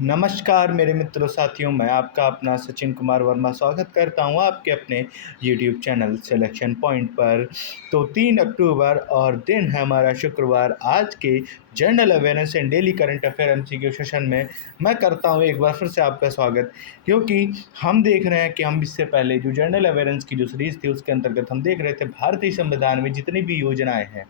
नमस्कार मेरे मित्रों साथियों, मैं आपका अपना सचिन कुमार वर्मा स्वागत करता हूं आपके अपने यूट्यूब चैनल सिलेक्शन पॉइंट पर। तो 3 अक्टूबर और दिन है हमारा शुक्रवार। आज के general awareness and daily current affair MCQ session में मैं करता हूं एक बार फिर से आपका स्वागत, क्योंकि हम देख रहे हैं कि हम इससे पहले जो जनरल अवेयरनेस की जो सीरीज़ थी उसके अंतर्गत हम देख रहे थे भारतीय संविधान में जितनी भी योजनाएँ हैं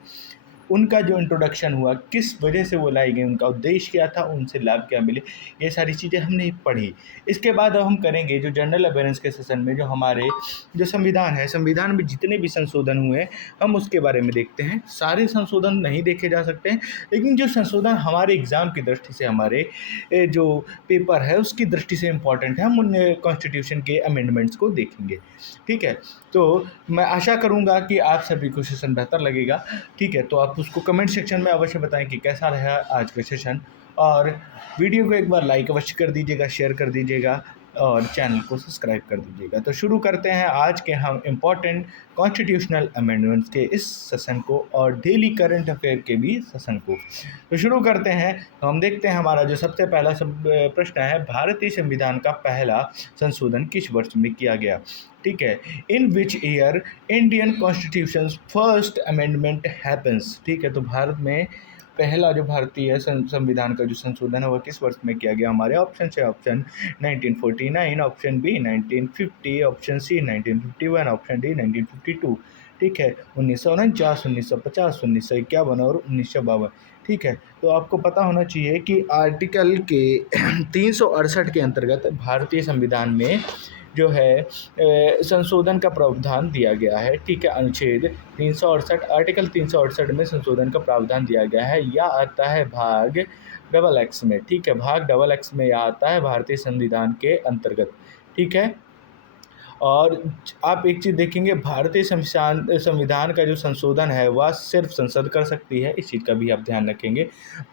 उनका जो इंट्रोडक्शन हुआ, किस वजह से वो लाई गई, उनका उद्देश्य क्या था, उनसे लाभ क्या मिले, ये सारी चीज़ें हमने पढ़ी। इसके बाद अब हम करेंगे जो जनरल अवेयरेंस के सेशन में जो हमारे जो संविधान है, संविधान में जितने भी संशोधन हुए हम उसके बारे में देखते हैं। सारे संशोधन नहीं देखे जा सकते हैं, लेकिन जो संशोधन हमारे एग्ज़ाम की दृष्टि से, हमारे जो पेपर है उसकी दृष्टि से इम्पॉर्टेंट है, हम उन कॉन्स्टिट्यूशन के अमेंडमेंट्स को देखेंगे। ठीक है, तो मैं आशा करूँगा कि आप सभी को सेशन बेहतर लगेगा। ठीक है, तो आप उसको कमेंट सेक्शन में अवश्य बताएं कि कैसा रहा आज का सेशन, और वीडियो को एक बार लाइक अवश्य कर दीजिएगा, शेयर कर दीजिएगा और चैनल को सब्सक्राइब कर दीजिएगा। तो शुरू करते हैं आज के हम इम्पॉर्टेंट कॉन्स्टिट्यूशनल अमेंडमेंट्स के इस सेशन को और डेली करंट अफेयर के भी सेशन को। तो शुरू करते हैं। तो हम देखते हैं हमारा जो सबसे पहला प्रश्न है, भारतीय संविधान का पहला संशोधन किस वर्ष में किया गया। ठीक है, in which year Indian constitution first amendment happens. ठीक है, तो भारत में पहला जो भारतीय संविधान का जो संशोधन है वह किस वर्ष में किया गया। हमारे ऑप्शन है, option 1949, option B 1950, option C 1951, option D 1952। ठीक है, 1949, 1950, 1951 और 1952। ठीक है, तो आपको पता होना चाहिए कि आर्टिकल के 368 के अंतर्गत भारतीय संविधान में जो है संशोधन का प्रावधान दिया गया है। ठीक है, अनुच्छेद 368, आर्टिकल 368 में संशोधन का प्रावधान दिया गया है। यह आता है भाग XX में। ठीक है, भाग XX में यह आता है भारतीय संविधान के अंतर्गत। ठीक है, और आप एक चीज़ देखेंगे, भारतीय संविधान का जो संशोधन है वह सिर्फ संसद कर सकती है, इस चीज़ का भी आप ध्यान रखेंगे।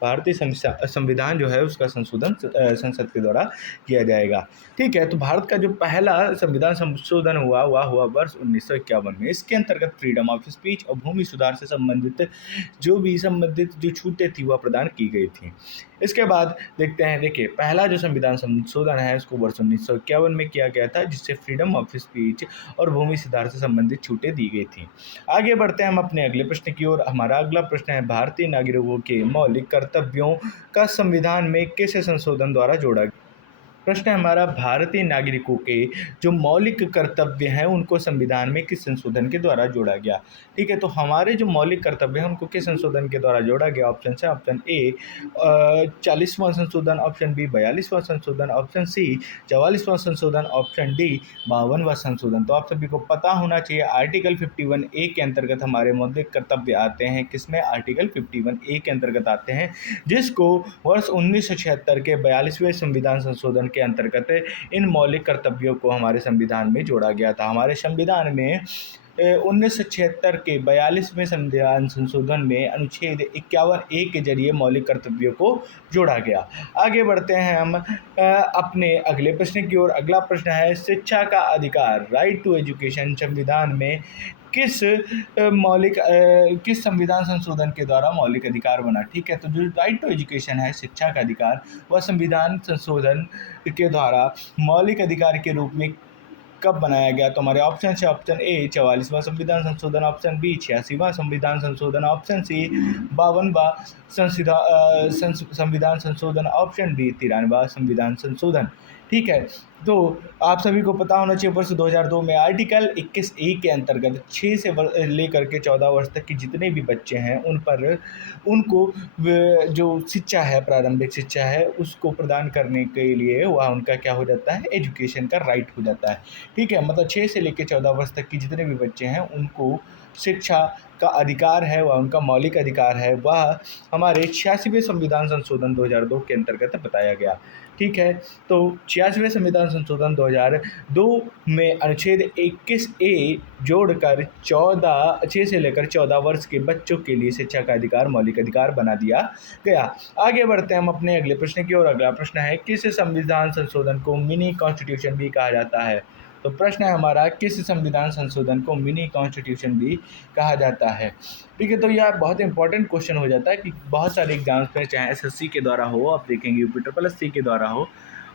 भारतीय संविधान जो है उसका संशोधन संसद के द्वारा किया जाएगा। ठीक है, तो भारत का जो पहला संविधान संशोधन हुआ वह हुआ वर्ष 1951 में। इसके अंतर्गत फ्रीडम ऑफ स्पीच और भूमि सुधार से संबंधित जो छूटें थी वह प्रदान की गई थी। इसके बाद देखते हैं, देखिए पहला जो संविधान संशोधन है उसको वर्ष 1951 में किया गया था, जिससे फ्रीडम ऑफ स्पीच और भूमि सुधार से संबंधित छूटें दी गई थी। आगे बढ़ते हैं हम अपने अगले प्रश्न की ओर। हमारा अगला प्रश्न है, भारतीय नागरिकों के मौलिक कर्तव्यों का संविधान में किस संशोधन द्वारा जोड़ा गया। प्रश्न है हमारा, भारतीय नागरिकों के जो मौलिक कर्तव्य हैं उनको संविधान में किस संशोधन के द्वारा जोड़ा गया। ठीक है, तो हमारे जो मौलिक कर्तव्य हैं उनको किस संशोधन के द्वारा जोड़ा गया। ऑप्शन है, ऑप्शन ए 40वां संशोधन, ऑप्शन बी 42वां संशोधन, ऑप्शन सी 44वां संशोधन, ऑप्शन डी 52वां संशोधन। तो आप सभी को पता होना चाहिए, आर्टिकल 51A के अंतर्गत हमारे मौलिक कर्तव्य आते हैं। किसमें? आर्टिकल 51A के अंतर्गत आते हैं, जिसको वर्ष 1976 के 42वें संविधान संशोधन के अंतर्गत इन मौलिक कर्तव्यों को हमारे संविधान में जोड़ा गया था। हमारे संविधान में 1976 के 42वें संविधान संशोधन में अनुच्छेद 51A के जरिए मौलिक कर्तव्यों को जोड़ा गया। आगे बढ़ते हैं हम अपने अगले प्रश्न की ओर। अगला प्रश्न है, शिक्षा का अधिकार, राइट टू एजुकेशन, संविधान में किस संविधान संशोधन के द्वारा मौलिक अधिकार बना। ठीक है, तो जो राइट टू एजुकेशन है, शिक्षा का अधिकार, वह संविधान संशोधन के द्वारा मौलिक अधिकार के रूप में कब बनाया गया। तो हमारे ऑप्शन है, ऑप्शन ए 44वां संविधान संशोधन, ऑप्शन बी 86वां संविधान संशोधन, ऑप्शन सी 52वां संविधान संशोधन, ऑप्शन डी 93वां संविधान संशोधन। ठीक है, तो आप सभी को पता होना चाहिए, वर्ष 2002 में आर्टिकल 21A के अंतर्गत 6 से लेकर के 14 वर्ष तक के जितने भी बच्चे हैं उनको जो शिक्षा है, प्रारंभिक शिक्षा है, उसको प्रदान करने के लिए वह उनका क्या हो जाता है, एजुकेशन का राइट हो जाता है। ठीक है, मतलब 6 से लेकर 14 वर्ष तक की जितने भी बच्चे हैं उनको शिक्षा का अधिकार है, वह उनका मौलिक अधिकार है, वह हमारे 86वें संविधान संशोधन 2002 के अंतर्गत बताया गया। ठीक है, तो 86वें संविधान संशोधन 2002 में अनुच्छेद 21A जोड़कर 6 से लेकर 14 वर्ष के बच्चों के लिए शिक्षा का अधिकार मौलिक अधिकार बना दिया गया। आगे बढ़ते हैं हम अपने अगले प्रश्न की ओर। अगला प्रश्न है, किस संविधान संशोधन को मिनी कॉन्स्टिट्यूशन भी कहा जाता है। तो प्रश्न है हमारा, किस संविधान संशोधन को मिनी कॉन्स्टिट्यूशन भी कहा जाता है? ठीक है, तो यह बहुत इंपॉर्टेंट क्वेश्चन हो जाता है कि बहुत सारे एग्जाम्स में, चाहे एसएससी के द्वारा हो, आप देखेंगे यूपी ट्रिपल एससी के द्वारा हो,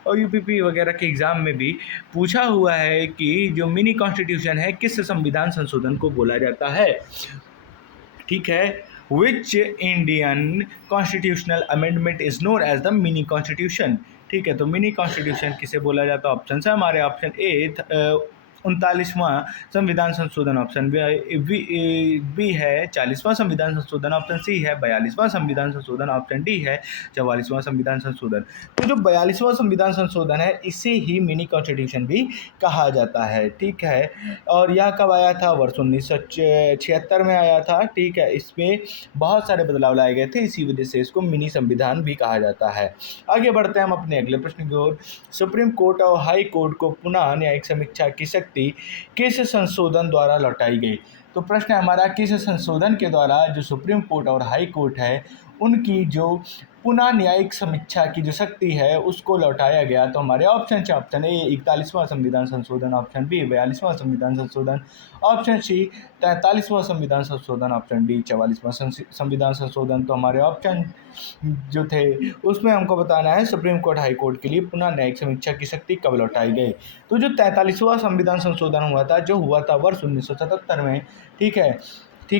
और यूपीपी वगैरह के एग्ज़ाम में भी पूछा हुआ है कि जो मिनी कॉन्स्टिट्यूशन है किस संविधान संशोधन को बोला जाता है। ठीक है, which Indian constitutional amendment is known as the mini constitution. ठीक है, तो मिनी कॉन्स्टिट्यूशन किसे बोला जाता है? ऑप्शन है हमारे, ऑप्शन ए 39वां संविधान संशोधन, ऑप्शन बी है 40वां संविधान संशोधन, ऑप्शन सी है 42वां संविधान संशोधन, ऑप्शन डी है 44वां संविधान संशोधन। तो जो 42वां संविधान संशोधन है इसे ही मिनी कॉन्स्टिट्यूशन भी कहा जाता है। ठीक है, और यह कब आया था? वर्ष 1976 में आया था। ठीक है, इसमें बहुत सारे बदलाव लाए गए थे, इसी वजह से इसको मिनी संविधान भी कहा जाता है। आगे बढ़ते हैं हम अपने अगले प्रश्न की ओर। सुप्रीम कोर्ट और हाई कोर्ट को पुनः न्यायिक समीक्षा की शक्ति किस संशोधन द्वारा लौटाई गई? तो प्रश्न है हमारा, किस संशोधन के द्वारा जो सुप्रीम कोर्ट और हाई कोर्ट है उनकी जो पुनः न्यायिक समीक्षा की जो शक्ति है उसको लौटाया गया? तो हमारे ऑप्शन है, ऑप्शन ए 41वां संविधान संशोधन, ऑप्शन बी 42वां संविधान संशोधन, ऑप्शन सी 43वां संविधान संशोधन, ऑप्शन डी 44वां संविधान संशोधन। तो हमारे ऑप्शन जो थे उसमें हमको बताना है सुप्रीम कोर्ट हाई कोर्ट के लिए पुनः न्यायिक समीक्षा की शक्ति कब लौटाई गई। तो जो 43वां संविधान संशोधन हुआ था, जो हुआ था वर्ष 1977 में। ठीक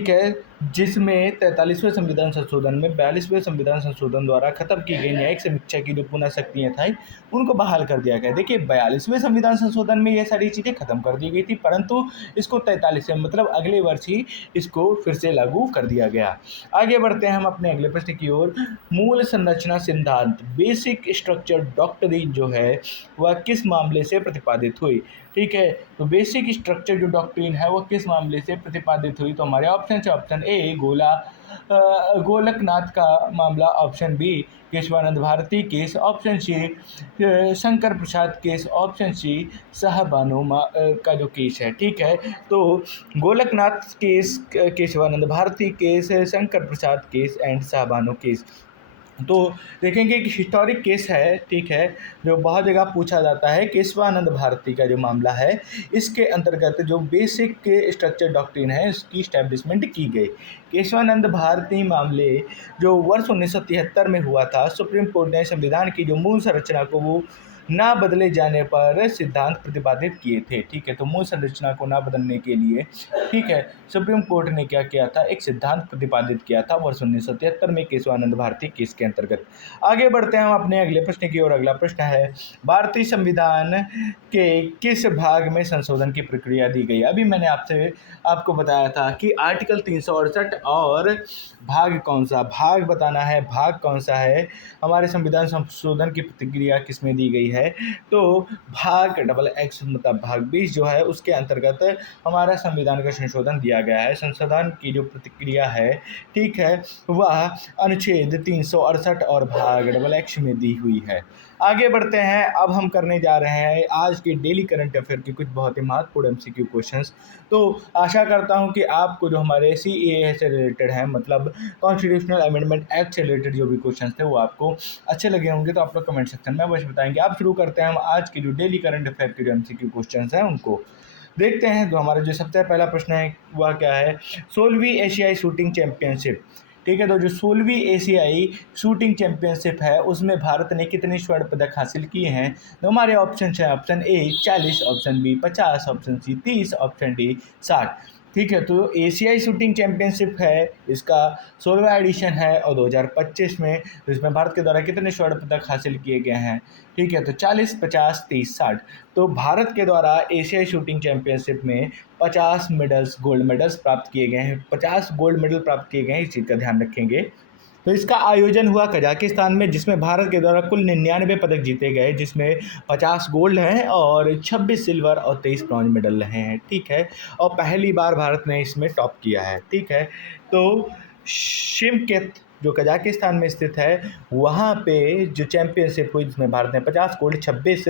है, जिसमें 43वें संविधान संशोधन में 42वें संविधान संशोधन द्वारा खत्म की गई न्यायिक समीक्षा की जो पुनः शक्तियाँ थी उनको बहाल कर दिया गया। देखिए, 42वें संविधान संशोधन में ये सारी चीज़ें खत्म कर दी गई थी, परंतु इसको 43वें मतलब अगले वर्ष ही इसको फिर से लागू कर दिया गया। आगे बढ़ते हैं हम अपने अगले प्रश्न की ओर। मूल संरचना सिद्धांत, बेसिक स्ट्रक्चर डॉक्ट्रिन जो है वह किस मामले से प्रतिपादित हुई? ठीक है, तो बेसिक स्ट्रक्चर जो डॉक्ट्रिन है वो किस मामले से प्रतिपादित हुई? तो हमारे ऑप्शन है, ऑप्शन ए गोलकनाथ का मामला, option B Keshavananda Bharati case, option C Shankar Prasad case, option C Shahbano का जो केस है। ठीक है, तो Golaknath case, Keshavananda Bharati case, Shankar Prasad case and Shahbano case. तो देखेंगे कि हिस्टोरिक केस है। ठीक है, जो बहुत जगह पूछा जाता है। केशवानंद भारती का जो मामला है इसके अंतर्गत जो बेसिक स्ट्रक्चर डॉक्ट्रिन है उसकी इस्टेब्लिशमेंट की गई। केशवानंद भारती मामले जो वर्ष 1973 में हुआ था, सुप्रीम कोर्ट ने संविधान की जो मूल संरचना को वो ना बदले जाने पर सिद्धांत प्रतिपादित किए थे। ठीक है, तो मूल संरचना को ना बदलने के लिए, ठीक है, सुप्रीम कोर्ट ने क्या किया था? एक सिद्धांत प्रतिपादित किया था वर्ष 1973 में केशवानंद भारती केस के अंतर्गत। आगे बढ़ते हैं हम अपने अगले प्रश्न की ओर। अगला प्रश्न है, भारतीय संविधान के किस भाग में संशोधन की प्रक्रिया दी गई? अभी मैंने आपको बताया था कि आर्टिकल 368 और भाग कौन सा, भाग बताना है, भाग कौन सा है, हमारे संविधान संशोधन की प्रतिक्रिया किसमें दी गई है? तो भाग XX मतलब भाग 20 जो है उसके अंतर्गत हमारा संविधान का संशोधन दिया गया है। संशोधन की जो प्रतिक्रिया है, ठीक है, वह अनुच्छेद 368 और भाग XX में दी हुई है। आगे बढ़ते हैं, अब हम करने जा रहे हैं आज के डेली करंट अफेयर के कुछ बहुत ही महत्वपूर्ण MCQ क्वेश्चंस। तो आशा करता हूं कि आपको जो हमारे CAA से रिलेटेड हैं, मतलब कॉन्स्टिट्यूशनल अमेंडमेंट एक्ट से रिलेटेड जो भी क्वेश्चंस थे वो आपको अच्छे लगे होंगे। तो आप लोग कमेंट सेक्शन में अवश्य बताएंगे। आप शुरू करते हैं हम आज के जो डेली करंट अफेयर के जो MCQ क्वेश्चंस हैं उनको देखते हैं। तो हमारा जो सबसे पहला प्रश्न है वह क्या है? 16वीं एशियाई शूटिंग चैंपियनशिप, ठीक है, तो जो 16वीं एशियाई शूटिंग चैंपियनशिप है उसमें भारत ने कितने स्वर्ण पदक हासिल किए हैं? तो हमारे ऑप्शन है, option A 40, option B 50, option C 30, option D 60। ठीक है, तो एशियाई शूटिंग चैंपियनशिप है, इसका 16वां एडिशन है और 2025 में, तो इसमें भारत के द्वारा कितने स्वर्ण पदक हासिल किए गए हैं? ठीक है, तो 40, 50, 30, 60। तो भारत के द्वारा एशियाई शूटिंग चैंपियनशिप में 50 मेडल्स, गोल्ड मेडल्स प्राप्त किए गए हैं, 50 गोल्ड मेडल प्राप्त किए गए हैं, इस चीज़ का ध्यान रखेंगे। तो इसका आयोजन हुआ कजाकिस्तान में, जिसमें भारत के द्वारा कुल 99 पदक जीते गए, जिसमें 50 गोल्ड हैं और 26 सिल्वर और 23 ब्रॉन्ज मेडल रहे हैं। ठीक है, और पहली बार भारत ने इसमें टॉप किया है। ठीक है, तो शिमकेत जो कजाकिस्तान में स्थित है वहाँ पे जो चैंपियनशिप हुई जिसमें भारत ने 50 गोल्ड, 26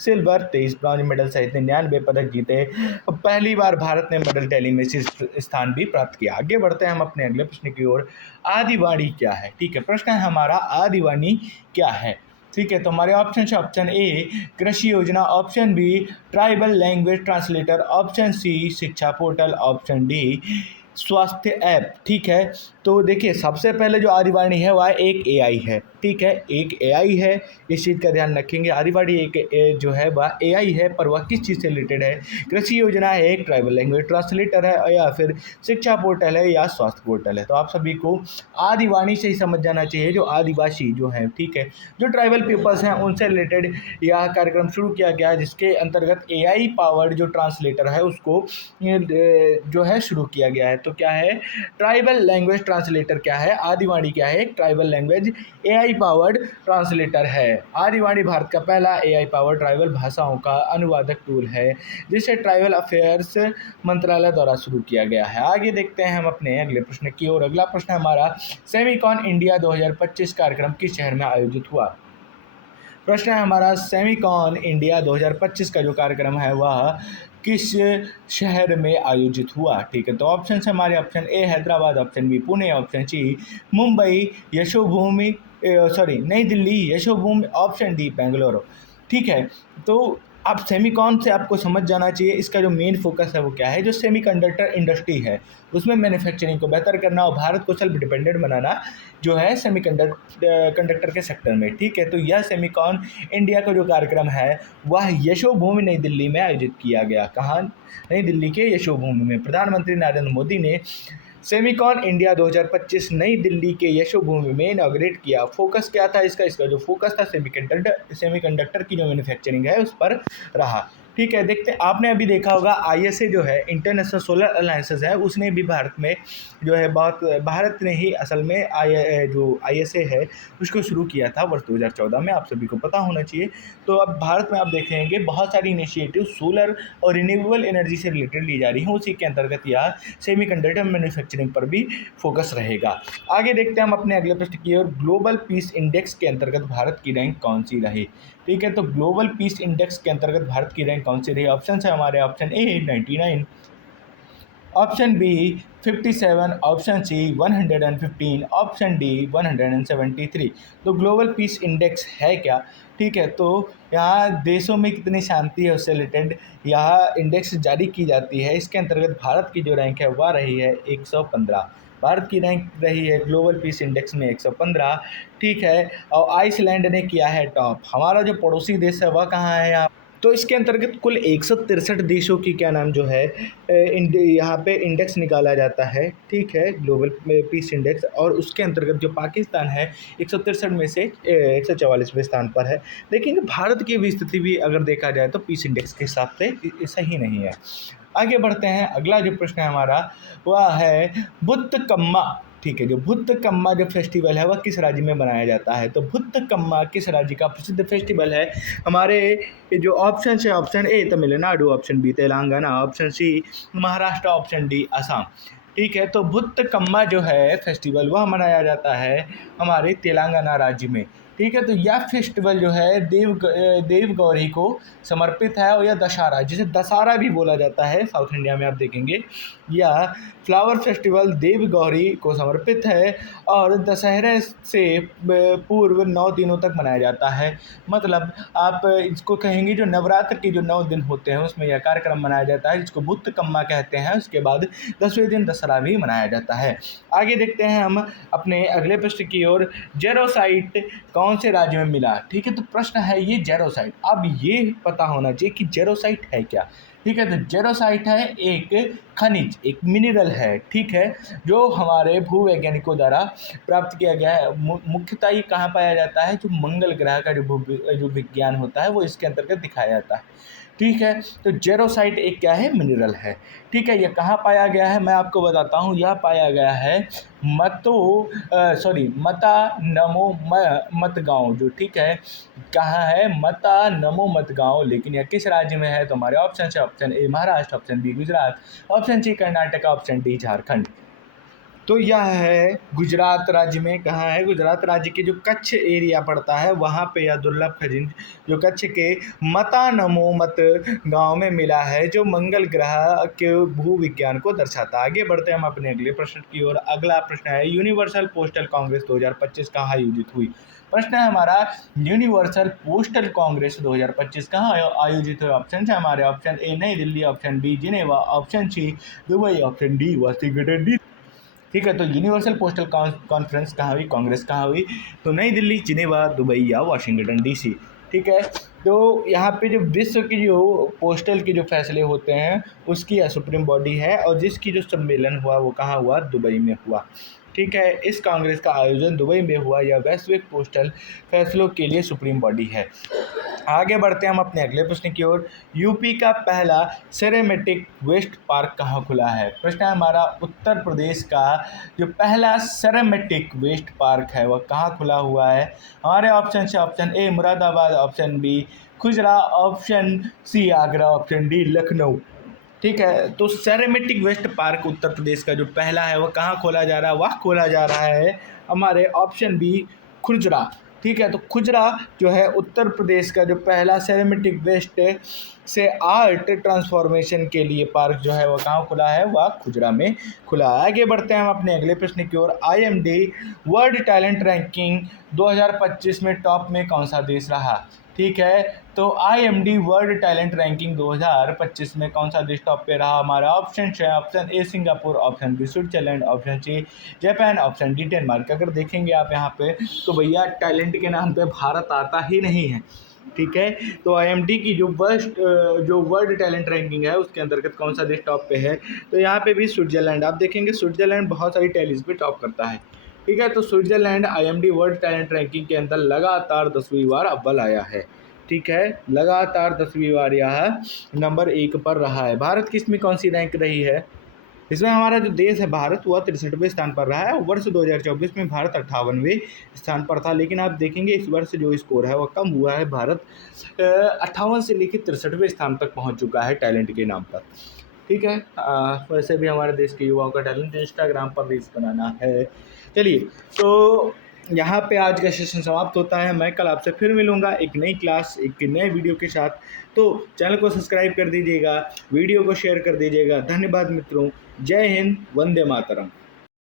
सिल्वर, 23 ब्रॉन्ज मेडल सहित 99 पदक जीते। पहली बार भारत ने मेडल टैली में शीर्ष स्थान भी प्राप्त किया। आगे बढ़ते हैं हम अपने अगले प्रश्न की ओर। आदिवाणी क्या है? ठीक है, प्रश्न है हमारा, आदिवाणी क्या है? ठीक है, तो हमारे ऑप्शन है ऑप्शन ए कृषि योजना, option B tribal language translator, option C शिक्षा पोर्टल, ऑप्शन डी स्वास्थ्य ऐप। ठीक है, तो देखिए सबसे पहले जो आदिवाणी है वह एक एआई है। ठीक है, एक एआई है, इस चीज़ का ध्यान रखेंगे। आदिवाणी एक जो है वह एआई है, पर वह किस चीज़ से रिलेटेड है? कृषि योजना है, एक ट्राइबल लैंग्वेज ट्रांसलेटर है, या फिर शिक्षा पोर्टल है, या स्वास्थ्य पोर्टल है। तो आप सभी को आदिवाणी से ही समझ जाना चाहिए, जो आदिवासी जो है, ठीक है, जो ट्राइबल पीपल्स हैं उनसे रिलेटेड यह कार्यक्रम शुरू किया गया है, जिसके अंतर्गत एआई पावर्ड जो ट्रांसलेटर है उसको जो है शुरू किया गया है। तो क्या है? ट्राइबल लैंग्वेज ट्रांसलेटर क्या है? आदिवाणी क्या है? एक tribal language AI powered translator है। आदिवाणी भारत का पहला एआई पावर्ड ट्राइबल भाषाओं का अनुवादक टूल है, जिसे ट्राइबल अफेयर्स मंत्रालय द्वारा शुरू किया गया है। आगे देखते हैं हम अपने अगले प्रश्न की ओर। अगला प्रश्न हमारा, सेमिकॉन इंडिया 2025 कार्यक्रम किस शहर में आयोजित हुआ? प्रश्न है हमारा, सेमिकॉन इंडिया 2025 का जो कार्यक्रम है वह किस शहर में आयोजित हुआ? ठीक है, तो ऑप्शन है हमारे, option A Hyderabad, option B Pune, option C Mumbai Yashobhoomi New Delhi Yashobhoomi, option D Bengaluru. ठीक है, तो आप सेमिकॉन से आपको समझ जाना चाहिए इसका जो मेन फोकस है वो क्या है। जो सेमीकंडक्टर इंडस्ट्री है उसमें मैन्युफैक्चरिंग को बेहतर करना और भारत को सेल्फ डिपेंडेंट बनाना जो है कंडक्टर के सेक्टर में। ठीक है, तो यह सेमिकॉन इंडिया का जो कार्यक्रम है वह यशोभूमि नई दिल्ली में आयोजित किया गया। कहाँ? नई दिल्ली के यशोभूमि में। प्रधानमंत्री नरेंद्र मोदी ने सेमिकॉन इंडिया 2025 नई दिल्ली के यशोभूमि में इनॉग्रेट किया। फोकस क्या था इसका जो फोकस था सेमीकंडक्टर की जो मैन्युफैक्चरिंग है उस पर रहा। ठीक है, देखते आपने अभी देखा होगा आईएसए जो है इंटरनेशनल सोलर अलायंसेस है, उसने भी भारत में जो है भारत ने ही असल में जो आईएसए है उसको शुरू किया था वर्ष 2014 में, आप सभी को पता होना चाहिए। तो अब भारत में आप देखेंगे बहुत सारी इनिशिएटिव सोलर और रिन्यूएबल एनर्जी से रिलेटेड ली जा रही हैं, उसी के अंतर्गत यह सेमीकंडक्टर मैन्युफैक्चरिंग पर भी फोकस रहेगा। आगे देखते हैं हम अपने अगले प्रश्न की ओर। ग्लोबल पीस इंडेक्स के अंतर्गत भारत की रैंक कौन सी रही? ठीक है, तो ग्लोबल पीस इंडेक्स के अंतर्गत भारत की रैंक कौन सी रही? ऑप्शन है हमारे, option A 99, option B 57, option C 115, option D 173। तो ग्लोबल पीस इंडेक्स है क्या? ठीक है, तो यहाँ देशों में कितनी शांति है उससे रिलेटेड यह इंडेक्स जारी की जाती है। इसके अंतर्गत भारत की जो रैंक है वह रही है 115। भारत की रैंक रही है ग्लोबल पीस इंडेक्स में 115। ठीक है, और आइसलैंड ने किया है टॉप। हमारा जो पड़ोसी देश है वह कहाँ है यहाँ? तो इसके अंतर्गत कुल 163 देशों की क्या नाम जो है यहाँ पे इंडेक्स निकाला जाता है। ठीक है, ग्लोबल पीस इंडेक्स, और उसके अंतर्गत जो पाकिस्तान है 163 में से 144वें स्थान पर है। लेकिन भारत की भी स्थिति भी अगर देखा जाए तो पीस इंडेक्स के हिसाब से सही नहीं है। आगे बढ़ते हैं। अगला जो प्रश्न है हमारा वह है बुत्तकम्मा। ठीक है, जो बुत्तकम्मा जो फेस्टिवल है वह किस राज्य में मनाया जाता है? तो बुत्तकम्मा किस राज्य का प्रसिद्ध फेस्टिवल है? हमारे जो ऑप्शन है, option A Tamil Nadu, option B Telangana, option C Maharashtra, option D Assam. ठीक है, तो बुत्तकम्मा जो है फेस्टिवल वह मनाया जाता है हमारे तेलंगाना राज्य में। ठीक है, तो यह फेस्टिवल जो है देव गौरी को समर्पित है, और यह दशहरा, जिसे दशहरा भी बोला जाता है साउथ इंडिया में आप देखेंगे, यह फ्लावर फेस्टिवल देव गौरी को समर्पित है और दशहरे से पूर्व 9 दिनों तक मनाया जाता है। मतलब आप इसको कहेंगे जो नवरात्र के जो 9 दिन होते हैं उसमें यह कार्यक्रम मनाया जाता है, जिसको बुत्तकम्मा कहते हैं। उसके बाद 10वें दिन दशहरा भी मनाया जाता है। आगे देखते हैं हम अपने अगले प्रश्न की ओर। जेरोसाइट कौन से राज्य में मिला? ठीक है, तो प्रश्न है ये जेरोसाइट। अब ये पता होना चाहिए कि जेरोसाइट है क्या। ठीक है, तो जेरोसाइट है एक खनिज, एक मिनरल है। ठीक है, जो हमारे भूवैज्ञानिकों द्वारा प्राप्त किया गया है। मुख्यतः ये कहाँ पाया जाता है? जो मंगल ग्रह का जो विज्ञान होता है वो इसके अंतर्गत दिखाया जाता है। ठीक है, तो जेरोसाइट एक क्या है? मिनरल है। ठीक है, यह कहाँ पाया गया है? मैं आपको बताता हूँ। यह पाया गया है मता नमो मत गाँव जो, ठीक है, कहाँ है? मता नमो मत गाँव। लेकिन यह किस राज्य में है? तो हमारे ऑप्शन है, option A Maharashtra, option B Gujarat, option C Karnataka, option D Jharkhand. तो यह है गुजरात राज्य में। कहाँ है? गुजरात राज्य के जो कच्छ एरिया पड़ता है वहाँ पे यह दुर्लभ खनिज जो कच्छ के मतानमोमत गांव में मिला है, जो मंगल ग्रह के भूविज्ञान को दर्शाता है। आगे बढ़ते हैं हम अपने अगले प्रश्न की ओर। अगला प्रश्न है यूनिवर्सल पोस्टल कांग्रेस 2025 कहाँ आयोजित हुई? प्रश्न है हमारा, यूनिवर्सल पोस्टल कांग्रेस 2025 कहाँ आयोजित हुआ? ऑप्शन है हमारे, option A New Delhi, option B Geneva, option C Dubai, option D Washington D. ठीक है, तो यूनिवर्सल पोस्टल कॉन्फ्रेंस कहाँ हुई, कांग्रेस कहाँ हुई? तो नई दिल्ली, जिनेवा, दुबई या वाशिंगटन डीसी। ठीक है, तो यहाँ पे जो विश्व की जो पोस्टल के जो फैसले होते हैं उसकी सुप्रीम बॉडी है, और जिसकी जो सम्मेलन हुआ वो कहाँ हुआ? दुबई में हुआ। ठीक है, इस कांग्रेस का आयोजन दुबई में हुआ। यह वैश्विक पोस्टल फैसलों के लिए सुप्रीम बॉडी है। आगे बढ़ते हैं हम अपने अगले प्रश्न की ओर। यूपी का पहला सिनेमैटिक वेस्ट पार्क कहाँ खुला है? प्रश्न है हमारा, उत्तर प्रदेश का जो पहला सिनेमैटिक वेस्ट पार्क है वह कहाँ खुला हुआ है? हमारे ऑप्शन से, option A Moradabad, option B खुजरा, option C Agra, option D Lucknow. ठीक है, तो cinematic west park Uttar Pradesh का जो पहला है वह कहाँ खोला जा रहा है? वह खोला जा रहा है हमारे ऑप्शन बी खुजरा। ठीक है, तो खुजरा जो है उत्तर प्रदेश का जो पहला सिनेमैटिक वेस्ट से आर्ट ट्रांसफॉर्मेशन के लिए पार्क जो है वह कहाँ खुला है? वह खुजरा में खुला है। आगे बढ़ते हैं हम अपने अगले प्रश्न की ओर। IMD वर्ल्ड टैलेंट रैंकिंग 2025 में टॉप में कौन सा देश रहा? ठीक है, तो IMD वर्ल्ड टैलेंट रैंकिंग 2025 में कौन सा देश टॉप पे रहा? हमारा ऑप्शन है, option A Singapore, option B Switzerland, option C Japan, option D Denmark. अगर देखेंगे आप यहाँ पे तो भैया टैलेंट के नाम पे भारत आता ही नहीं है। ठीक है, तो IMD की जो वर्ल्ड टैलेंट रैंकिंग है उसके अंतर्गत कौन सा देश टॉप पे है? तो यहाँ पे भी स्विट्जरलैंड। आप देखेंगे स्विट्जरलैंड बहुत सारी टैलीज पे टॉप करता है। ठीक है, तो Switzerland IMD world talent ranking के अंदर लगातार 10वीं बार अव्वल आया है। ठीक है, लगातार 10वीं बार यह नंबर 1 पर रहा है। भारत की इसमें कौन सी रैंक रही है? इसमें हमारा जो देश है भारत वह 63वें स्थान पर रहा है। वर्ष 2024 में भारत 58वें स्थान पर था, लेकिन आप देखेंगे इस वर्ष जो स्कोर है वह कम हुआ है। भारत 58 से लेकर 63वें स्थान तक पहुंच चुका है टैलेंट के नाम पर। ठीक है, वैसे भी हमारे देश के युवाओं का टैलेंट इंस्टाग्राम पर रील्स बनाना है। चलिए, तो यहाँ पे आज का सेशन समाप्त होता है। मैं कल आपसे फिर मिलूँगा एक नई क्लास, एक नए वीडियो के साथ। तो चैनल को सब्सक्राइब कर दीजिएगा, वीडियो को शेयर कर दीजिएगा। धन्यवाद मित्रों, जय हिंद, वंदे मातरम।